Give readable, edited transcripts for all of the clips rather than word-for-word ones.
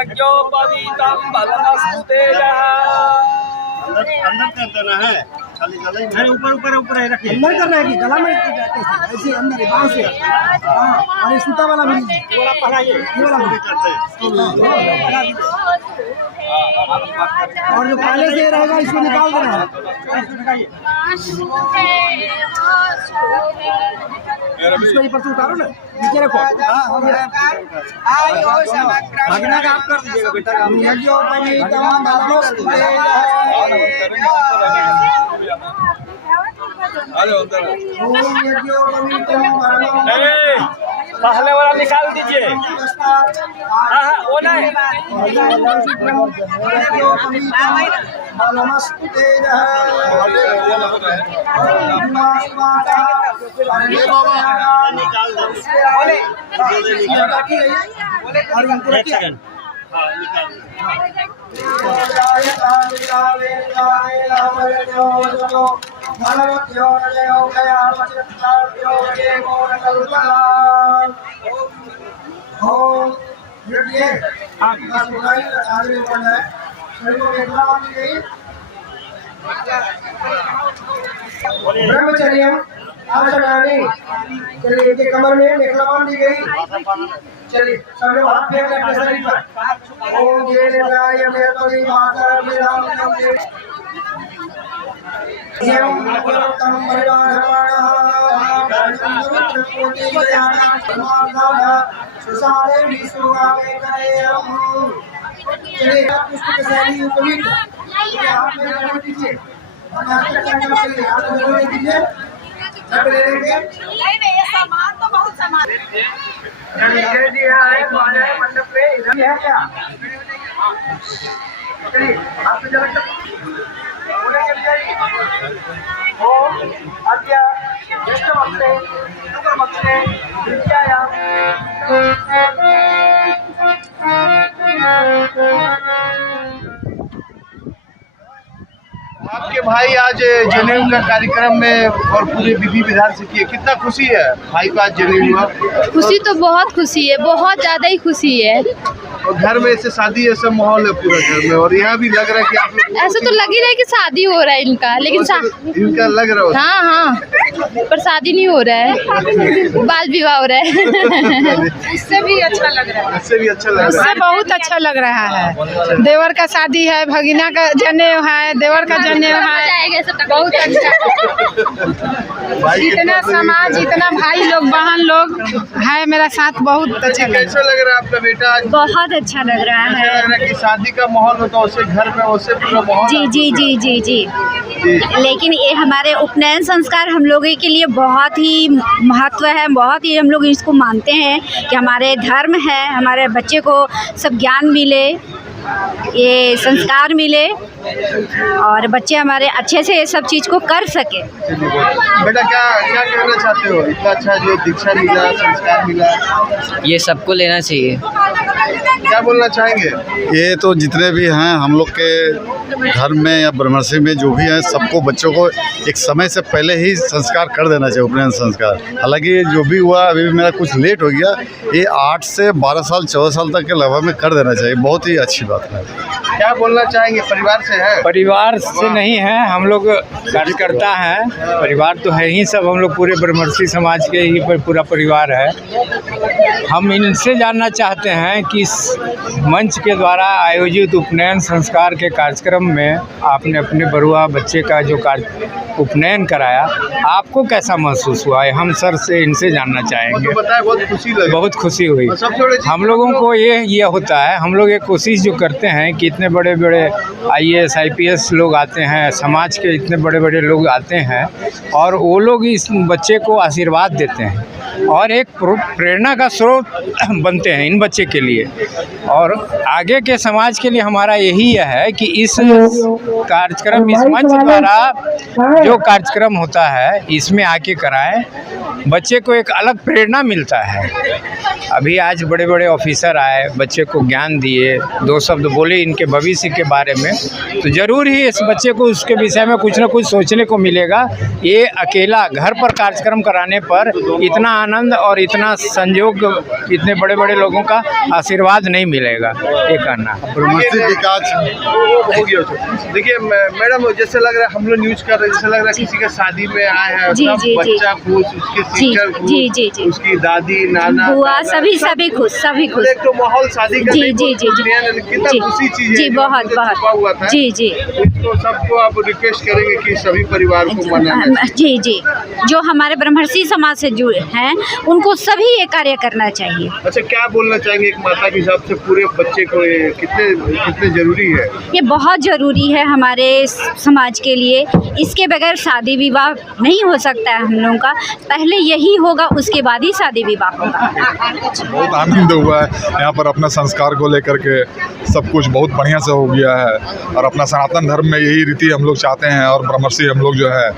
यज्ञोपवीतं बलमस्तु तेजः। अंदर कर देना है, खाली गला ही अरे ऊपर ऊपर ऊपर रखिए, अंदर करना है कि गला में ऐसे अंदर बाहर से। हाँ, और ये सूता वाला भी थोड़ा पहनाइए, ये वाला भी करते हैं। और जो पहले से रहेगा इसको निकाल देना है। इसको ऊपर से उतारो ना, नीचे रखो। भागना का आप कर दीजिएगा बेटा। पहले वाला निकाल दीजिए। वो नहीं ब्रह्मचर्य आचरणानि। चलिए इनके कमर में मेखला बांध दी गई। चलिए सब लोग हाथ फेर लें अपने शरीर पर। ओम ज्ञानेन्द्राय मेरपति मातर मेधाम नमः। यम अपरतम परिवारमाणः ब्रह्मरुद्रकोटि ज्ञाना समाधाना सुसारे विसुगामे करेयम। चलिए पुष्प शैली उपविष्ट हाथ में रख दीजिए। हाथ में रख दीजिए। नहीं ये सामान तो बहुत सामान है मंडप में इधर है क्या? चलिए आप ओम अद्य ज्येष्ठपक्षे शुक्लपक्षे द्वितीयायां आपके भाई आज जनेऊ का कार्यक्रम में और पूरे विधि विधान से किए, कितना खुशी है भाई को आज जनेऊ हुआ? खुशी तो बहुत खुशी है, बहुत ज़्यादा ही खुशी है। और घर में ऐसे शादी ऐसा माहौल है पूरा घर में, और यहाँ भी लग रहा है कि आप लोग ऐसा तो लग ही रहा है कि शादी हो रहा है इनका, लेकिन इनका लग रहा है। हाँ हाँ, पर शादी नहीं हो रहा है, बाल विवाह हो रहा है। इससे भी अच्छा लग रहा है। इससे भी अच्छा लग रहा इससे बहुत अच्छा लग रहा है। देवर का शादी है, भगिना का जनेऊ है, देवर का जनेऊ है, बहुत अच्छा। भाई इतना समाज, इतना भाई लोग बहन लोग है मेरा साथ, बहुत अच्छा लग कैसा लग रहा है आपका बेटा आज? बहुत अच्छा लग रहा ऐसा है। लग रहा है कि शादी का माहौल होता है उससे घर में, उससे पूरा माहौल। जी जी जी जी जी। लेकिन ये हमारे उपनयन संस्कार हम लोगों के लिए बहुत ही महत्व है, बहुत ही हम लोग इसको मानते हैं कि हमारे धर्म है, हमारे बच्चे को सब ज्ञान मिले, ये संस्कार मिले और बच्चे हमारे अच्छे से ये सब चीज़ को कर सके। बेटा क्या क्या कहना चाहते हो? इतना अच्छा जो दीक्षा मिला, संस्कार मिला, ये सबको लेना चाहिए। क्या बोलना चाहेंगे? ये तो जितने भी हैं हम लोग के धर्म में या ब्रह्मर्षि में जो भी हैं, सबको बच्चों को एक समय से पहले ही संस्कार कर देना चाहिए, उपनयन संस्कार। हालांकि जो भी हुआ अभी भी मेरा कुछ लेट हो गया, ये 8 से 12 साल 14 साल तक के लगभग में कर देना चाहिए, बहुत ही अच्छी बात है। क्या बोलना चाहेंगे? परिवार से है? परिवार से नहीं है, हम लोग कार्यकर्ता हैं, परिवार तो है ही सब, हम लोग पूरे ब्रह्मर्षि समाज के ही पर पूरा परिवार है। हम इनसे जानना चाहते हैं कि इस मंच के द्वारा आयोजित उपनयन संस्कार के कार्यक्रम में आपने अपने बरुआ बच्चे का जो उपनयन कराया, आपको कैसा महसूस हुआ है? हम सर से इनसे जानना चाहेंगे। तो बताए बहुत खुशी लगी, बहुत खुशी हुई। हम लोगों को ये होता है, हम लोग एक कोशिश जो करते हैं कि इतने बड़े बड़े IAS IPS लोग आते हैं, समाज के इतने बड़े बड़े लोग आते हैं और वो लोग इस बच्चे को आशीर्वाद देते हैं और एक प्रेरणा का स्रोत बनते हैं इन बच्चे के लिए। और आगे के समाज के लिए हमारा यही है कि इस कार्यक्रम, इस मंच द्वारा जो कार्यक्रम होता है इसमें आके कराएं, बच्चे को एक अलग प्रेरणा मिलता है। अभी आज बड़े बड़े ऑफिसर आए, बच्चे को ज्ञान दिए, 2 शब्द बोले इनके भविष्य के बारे में, तो ज़रूर ही इस बच्चे को उसके विषय में कुछ ना कुछ सोचने को मिलेगा। ये अकेला घर पर कार्यक्रम कराने पर इतना आनंद और इतना संयोग इतने बड़े बड़े लोगों का आशीर्वाद नहीं मिलेगा ये करना। ब्रह्मर्षि विकास हो गया तो। देखिए मैडम, जैसे लग रहा है हम लोग न्यूज कर रहे हैं, जैसे लग रहा है किसी के शादी में आए हैं, जी, सब जी, जी। बच्चा खुश, उसके सिस्टर खुश, जी, जी, जी। उसकी दादी नाना बुआ दादा, सभी खुश, सभी खुश। एक तो माहौल शादी का जी, नहीं जी, जी, जी। कितना जी, खुशी चीज है जी, जो बहुत हमसे छुपा हुआ था। जी, जी। इसको सबको आप रिक्वेस्ट करेंगे कि सभी परिवार को मनाना। जी, जी। जो हमारे ब्रह्मर्षि समाज से जुड़े हैं उनको सभी ये कार्य करना चाहिए। अच्छा, क्या बोलना चाहेंगे एक माता के हिसाब से पूरे बच्चे को ये कितने जरूरी है? ये बहुत ज़रूरी है हमारे समाज के लिए। इसके बगैर शादी विवाह नहीं हो सकता है हम लोगों का। पहले यही होगा, उसके बाद ही शादी विवाह होगा। बहुत आनंद हुआ है यहाँ पर अपना संस्कार को लेकर के, सब कुछ बहुत बढ़िया से हो गया है। और अपना सनातन धर्म में यही रीति हम लोग चाहते हैं, और ब्रह्मर्षि हम लोग जो है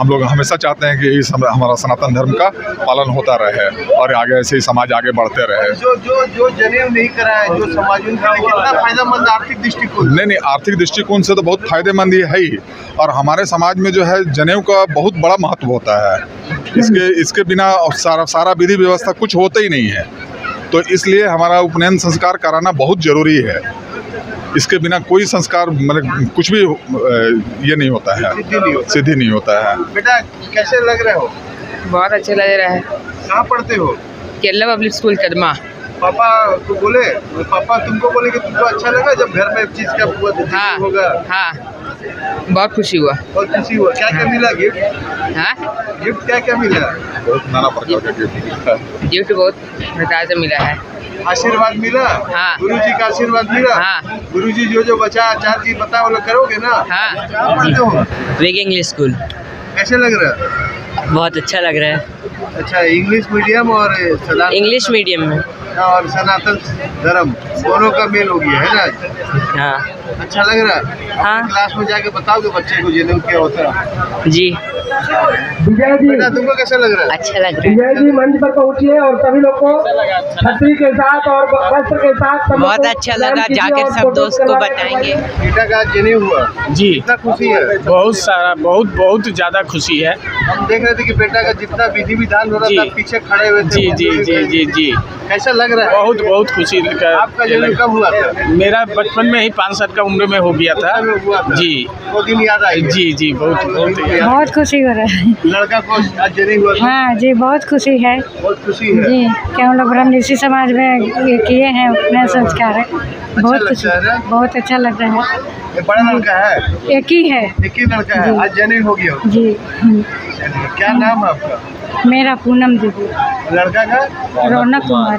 हम लोग हमेशा चाहते हैं कि इस हमारा सनातन धर्म का पालन होता रहे और आगे ऐसे ही समाज आगे बढ़ते रहे। जो जनेऊ नहीं करा है, जो समाज में कितना फायदेमंद आर्थिक दृष्टिकोण? नहीं, आर्थिक दृष्टिकोण से तो बहुत फायदेमंद ही है ही। और हमारे समाज में जो है जनेऊ का बहुत बड़ा महत्व होता है। इसके बिना सारा विधि व्यवस्था कुछ होता ही नहीं है। तो इसलिए हमारा उपनयन संस्कार कराना बहुत ज़रूरी है। इसके बिना कोई संस्कार मतलब कुछ भी ये नहीं होता है, सिद्धि नहीं होता है। बेटा कैसे लग रहे हो? बहुत अच्छा लग रहा है। कहाँ पढ़ते हो? Kerala public school Kadma. पापा को बोले, पापा तुमको बोले कि तुमको अच्छा लगा जब घर में चीज का हाँ, होगा? हाँ, बहुत खुशी हुआ। बहुत खुशी हुआ। क्या क्या मिला गिफ्ट? हाँ, गिफ्ट क्या मिला? बहुत नाना प्रकार का गिफ्ट गिफ्ट बहुत प्रकार से मिला है। आशीर्वाद मिला? हाँ। गुरुजी का आशीर्वाद मिला? हाँ। गुरुजी जो बचा चार चीज बता वो लोग करोगे ना? हाँ। कहाँ पढ़ते हो? वेग इंग्लिश स्कूल। कैसे लग रहा है? बहुत अच्छा लग रहा है। अच्छा, इंग्लिश मीडियम और इंग्लिश मीडियम में और सनातन धर्म दोनों का मेल हो गया है ना? हाँ। अच्छा लग रहा है? हाँ। क्लास में जाके बताओगे बच्चे को जनेऊ क्या होता है? जी, विजय जी, बेटा तुमको कैसा लग रहा है? अच्छा लग रहा है। विजय जी मंच पर पहुंचिए और सभी लोग को छतरी के साथ और वस्त्र के साथ सब लोग बहुत को अच्छा लगा, प्रणाम कीजिए जाकर और सब फोटो दोस्त को करवाएं। बताएंगे। बेटा का जनेऊ हुआ, जी, कितना खुशी है? बहुत सारा बहुत ज़्यादा खुशी है। हम देख रहे थे कि बेटा का जितना विधि विधान हो रहा था जी। पीछे खड़े हुए थे। जी, जी, जी, जी, जी। कैसा लग रहा है? बहुत खुशी आपका जनेऊ कब हुआ था? मेरा बचपन में ही 5 साल का उम्र में हो गया था। हुआ था। जी, वो दिन याद आई? जी, जी, बहुत बहुत खुशी हो रहा है। लड़का को आज जनेऊ हुआ था? हाँ जी, बहुत खुशी है बहुत खुशी है। जी। क्या हम लोग ब्रह्मर्षि समाज में ये किए हैं उपनयन संस्कार है। बहुत खुशी, लगता है ना? बहुत अच्छा लग रहा है। ये बड़ा लड़का है? एक ही है एक ही लड़का है, आज जनेऊ हो गया। जी। क्या नाम है आपका? मेरा पूनम दीदी। लड़का का? रौनक कुमार।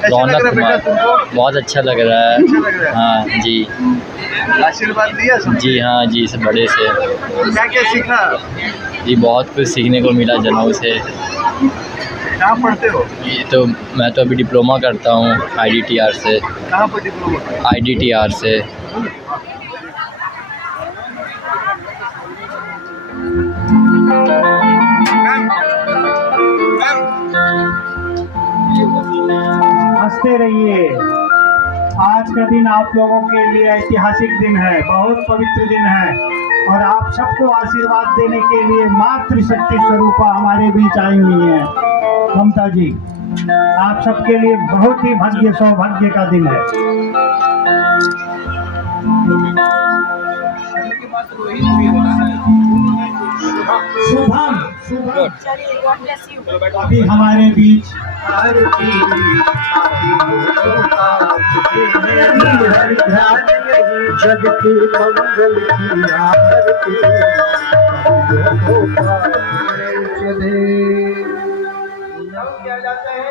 कैसा लग रहा है बेटा तुमको? बहुत अच्छा लग रहा है। अच्छा लग रहा हाँ जी, है? आशीर्वाद दिया सब? जी हाँ जी, सब बड़े से। क्या क्या सीखा? जी, बहुत कुछ सीखने को मिला जनेऊ से। कहाँ पढ़ते हो? ये तो मैं तो अभी डिप्लोमा करता हूँ IDTR से। कहाँ पर डिप्लोमा? IDTR से। हंसते रहिए। आज का दिन आप लोगों के लिए ऐतिहासिक दिन है, बहुत पवित्र दिन है और आप सबको आशीर्वाद देने के लिए मातृशक्ति स्वरूपा हमारे बीच आई हुई है। ममता जी, आप सबके लिए बहुत ही भाग्य सौभाग्य का दिन है। शुभम अभी हमारे बीच जग की मंगल की आरती किया जाता है।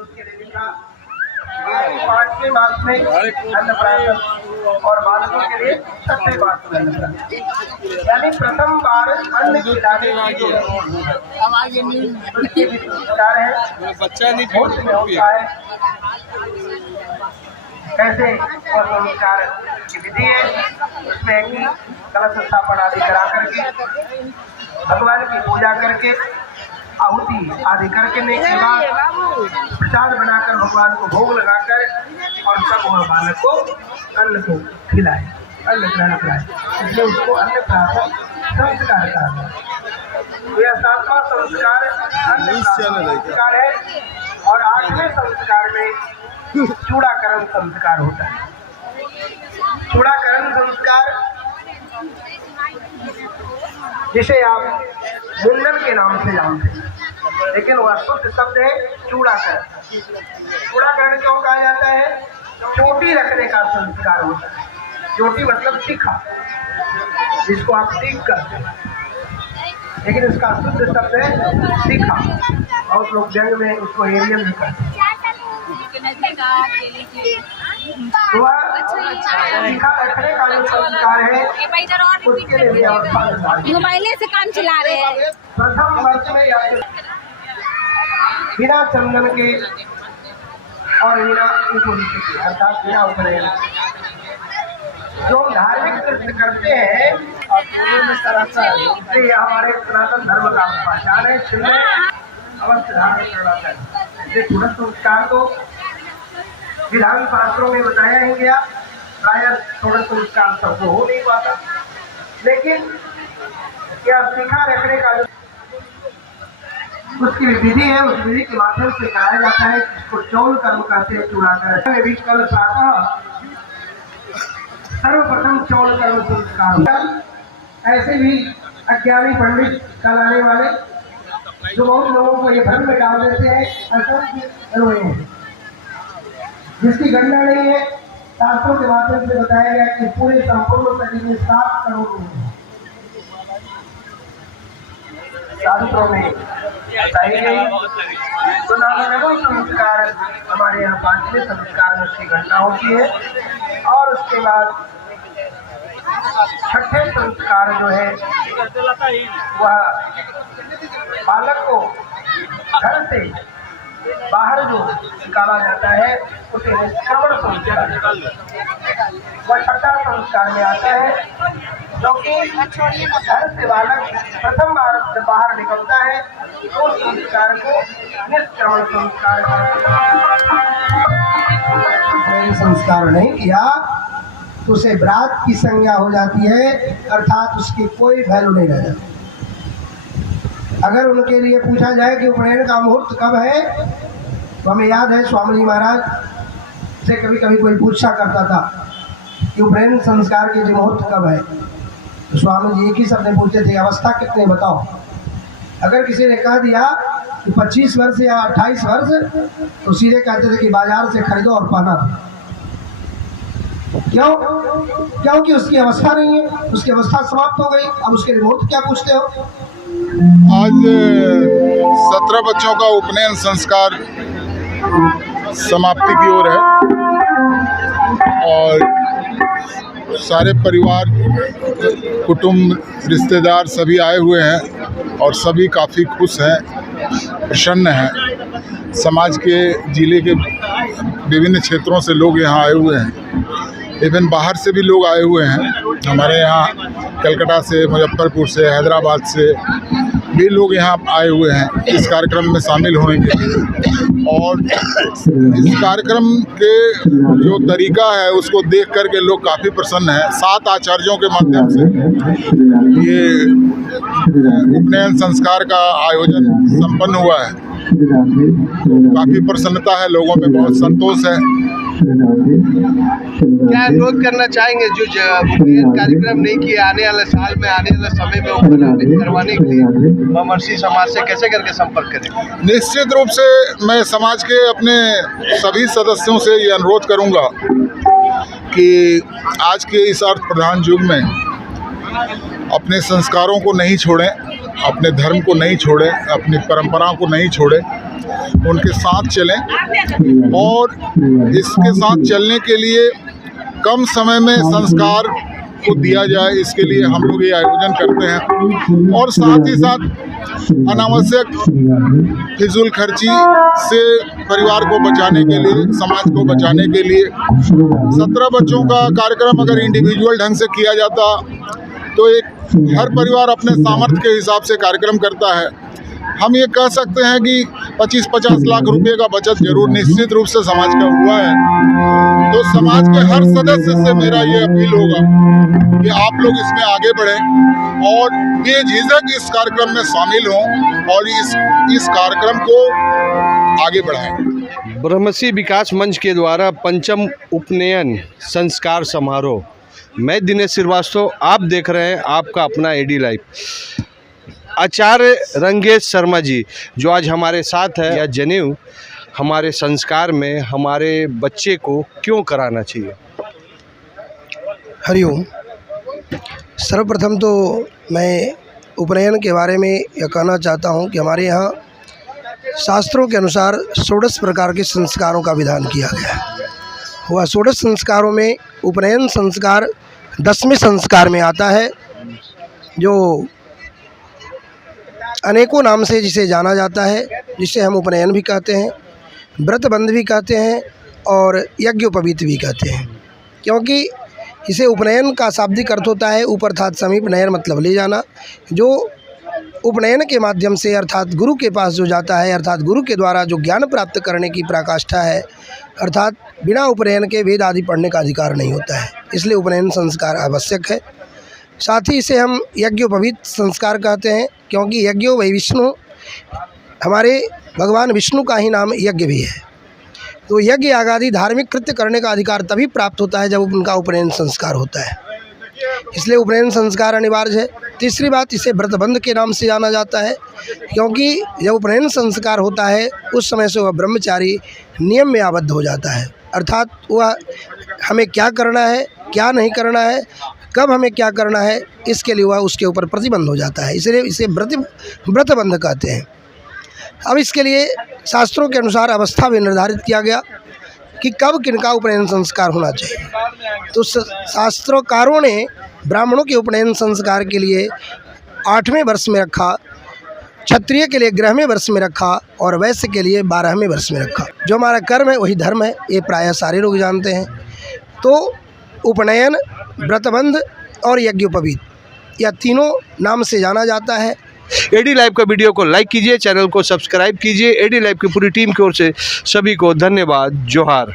उसके लिए लिखा 5वें मास में अन्नप्राशन और बालकों के लिए 7वें मास में अन्नप्राशन, यानी प्रथम बार अन्न खिलाने के विचार है। बच्चा नहीं होता है कैसे और संस्कार की विधि है, उसमें कि कलश स्थापन आदि करा करके भगवान की पूजा करके आहुति आदि करके के बाद प्रसाद बनाकर भगवान को भोग लगाकर और तब वह बालक को अन्न को खिलाए, अन्न ग्रहण कराए, इसलिए उसको अन्न प्राशन संस्कार कहा है। यह 7वां संस्कार अन्न संस्कार है और 8वें संस्कार संस्कार में चूड़ाकरण संस्कार होता है। चूड़ाकरण संस्कार जिसे आप मुंडन के नाम से जानते हैं, लेकिन वह शुद्ध शब्द है चूड़ाकरण। चूड़ाकरण क्यों कहा जाता है? चोटी रखने का संस्कार होता है। चोटी मतलब तीखा, जिसको आप तीख करते हैं, लेकिन इसका शुद्ध शब्द है तीखा। और लोग जंग में उसको एरियन भी करते हैं। तो वह तीखा रखने का जो संस्कार है उसके लिए व्यवस्था मोबाइल से काम चला रहे हैं। प्रथम वर्ष में या बिना चंदन के और बिना उपवीत के, अर्थात बिना उपनयन, जो धार्मिक कृत्य करते हैं और पूर्व में सरासर ये हमारे सनातन धर्म का पहचान है। छिलने अवश्य धारण करना चाहिए। चूड़ा संस्कार तो विधान शास्त्रों में बताया ही गया, प्रायः थोड़ा संस्कार सबको हो नहीं पाता, लेकिन यह तीखा रखने का जो उसकी विधि है, उस विधि के माध्यम से कराया जाता है, जिसको चौल कर्म कहते हैं। चूड़ाकरण भी कल प्रातः सर्वप्रथम चौल कर्म संस्कार। ऐसे भी अज्ञानी पंडित कहलाने वाले जो बहुत लोगों को ये भ्रम में डाल देते हैं, असंख्य रोए हैं, जिसकी गणना नहीं है। शास्त्रों के माध्यम से बताया गया कि पूरे संपूर्ण सदी में 7 करोड़ लोग शास्त्रों में बताई गई। तो नाम संस्कार हमारे यहाँ 5वें संस्कार में उसकी गणना होती है। और उसके बाद 6ठे संस्कार जो है वह बालक को घर से बाहर जो निकाला जाता है उसे निष्क्रमण संस्कार, वह 6ठा संस्कार में आता है, क्योंकि घर से बालक प्रथम बार जब बाहर निकलता है तो संस्कार को निष्क्रमण संस्कार संस्कार नहीं किया तो उसे ब्रात की संज्ञा हो जाती है, अर्थात उसकी कोई वैल्यू नहीं रह जाती। अगर उनके लिए पूछा जाए कि उपनयन का मुहूर्त कब है, तो हमें याद है स्वामी जी महाराज से कभी कभी कोई पूछा करता था कि उपनयन संस्कार के जो मुहूर्त कब है, तो स्वामी जी एक ही शब्द पूछते थे, अवस्था कितने बताओ। अगर किसी ने कह दिया कि 25 वर्ष या 28 वर्ष, तो सीधे कहते थे कि बाजार से खरीदो और पहना। क्यों? क्योंकि उसकी अवस्था नहीं है, उसकी अवस्था समाप्त हो गई। अब उसके लिए मुहूर्त क्या पूछते हो? आज 17 बच्चों का उपनयन संस्कार समाप्ति की ओर है और सारे परिवार, कुटुंब, रिश्तेदार सभी आए हुए हैं और सभी काफ़ी खुश हैं, प्रसन्न हैं। समाज के, जिले के विभिन्न क्षेत्रों से लोग यहाँ आए हुए हैं, इवन बाहर से भी लोग आए हुए हैं। हमारे यहाँ कलकत्ता से, मुजफ्फरपुर से, हैदराबाद से भी लोग यहाँ आए हुए हैं इस कार्यक्रम में शामिल होने के लिए। और इस कार्यक्रम के जो तरीका है उसको देख कर के लोग काफ़ी प्रसन्न हैं। 7 आचार्यों के माध्यम से ये उपनयन संस्कार का आयोजन संपन्न हुआ है। काफ़ी प्रसन्नता है, लोगों में बहुत संतोष है। क्या अनुरोध करना चाहेंगे जो उपनयन कार्यक्रम नहीं किए, आने वाले साल में, आने वाले समय में उपनयन करवाने के लिए महर्षि समाज से कैसे करके संपर्क करें? निश्चित रूप से मैं समाज के अपने सभी सदस्यों से ये अनुरोध करूंगा कि आज के इस अर्थ प्रधान युग में अपने संस्कारों को नहीं छोड़ें, अपने धर्म को नहीं छोड़ें, अपनी परंपराओं को नहीं छोड़ें, उनके साथ चलें। और इसके साथ चलने के लिए कम समय में संस्कार को दिया जाए, इसके लिए हम लोग ये आयोजन करते हैं। और साथ ही साथ अनावश्यक फिजूल खर्ची से परिवार को बचाने के लिए, समाज को बचाने के लिए 17 बच्चों का कार्यक्रम अगर इंडिविजुअल ढंग से किया जाता तो हर परिवार अपने सामर्थ्य के हिसाब से कार्यक्रम करता है। हम ये कह सकते हैं कि 25-50 लाख रुपए का बचत जरूर निश्चित रूप से समाज का हुआ है। तो समाज के हर सदस्य से मेरा ये अपील होगा कि आप लोग इसमें आगे बढ़ें और बेझिझक इस कार्यक्रम में शामिल हों और इस कार्यक्रम को आगे बढ़ाएं। ब्रह्मश्री विकास मंच के द्वारा पंचम उपनयन संस्कार समारोह। मैं दिनेश श्रीवास्तव, आप देख रहे हैं आपका अपना एडी लाइव। आचार्य रंगेश शर्मा जी जो आज हमारे साथ है, या जनेऊ हमारे संस्कार में हमारे बच्चे को क्यों कराना चाहिए? हरिओम। सर्वप्रथम तो मैं उपनयन के बारे में यह कहना चाहता हूँ कि हमारे यहाँ शास्त्रों के अनुसार 16 प्रकार के संस्कारों का विधान किया गया है। वह 16 संस्कारों में उपनयन संस्कार 10वें संस्कार में आता है, जो अनेकों नाम से जिसे जाना जाता है, जिसे हम उपनयन भी कहते हैं, व्रतबंध भी कहते हैं और यज्ञोपवीत भी कहते हैं। क्योंकि इसे उपनयन का शाब्दिक अर्थ होता है ऊपर अर्थात समीप, नयन मतलब ले जाना। जो उपनयन के माध्यम से अर्थात गुरु के पास जो जाता है, अर्थात गुरु के द्वारा जो ज्ञान प्राप्त करने की पराकाष्ठा है, अर्थात बिना उपनयन के वेद आदि पढ़ने का अधिकार नहीं होता है। इसलिए उपनयन संस्कार आवश्यक है। साथ ही इसे हम यज्ञोपवीत संस्कार कहते हैं, क्योंकि यज्ञो वै विष्णु, हमारे भगवान विष्णु का ही नाम यज्ञ भी है। तो यज्ञ आदि धार्मिक कृत्य करने का अधिकार तभी प्राप्त होता है जब उनका उपनयन संस्कार होता है। इसलिए उपनयन संस्कार अनिवार्य है। तीसरी बात, इसे व्रतबंध के नाम से जाना जाता है, क्योंकि जब उपनयन संस्कार होता है उस समय से वह ब्रह्मचारी नियम में आबद्ध हो जाता है। अर्थात वह हमें क्या करना है, क्या नहीं करना है, कब हमें क्या करना है, इसके लिए वह उसके ऊपर प्रतिबंध हो जाता है। इसलिए इसे व्रतबंध कहते हैं। अब इसके लिए शास्त्रों के अनुसार अवस्था भी निर्धारित किया गया कि कब किनका उपनयन संस्कार होना चाहिए। तो शास्त्रकारों ने ब्राह्मणों के उपनयन संस्कार के लिए 8वें वर्ष में रखा, क्षत्रिय के लिए 11वें वर्ष में रखा और वैश्य के लिए 12वें वर्ष में रखा। जो हमारा कर्म है वही धर्म है, ये प्रायः सारे लोग जानते हैं। तो उपनयन, व्रतबंध और यज्ञोपवीत, यह तीनों नाम से जाना जाता है। एडी लाइव का वीडियो को लाइक कीजिए, चैनल को सब्सक्राइब कीजिए। एडी लाइव की पूरी टीम की ओर से सभी को धन्यवाद। जोहार।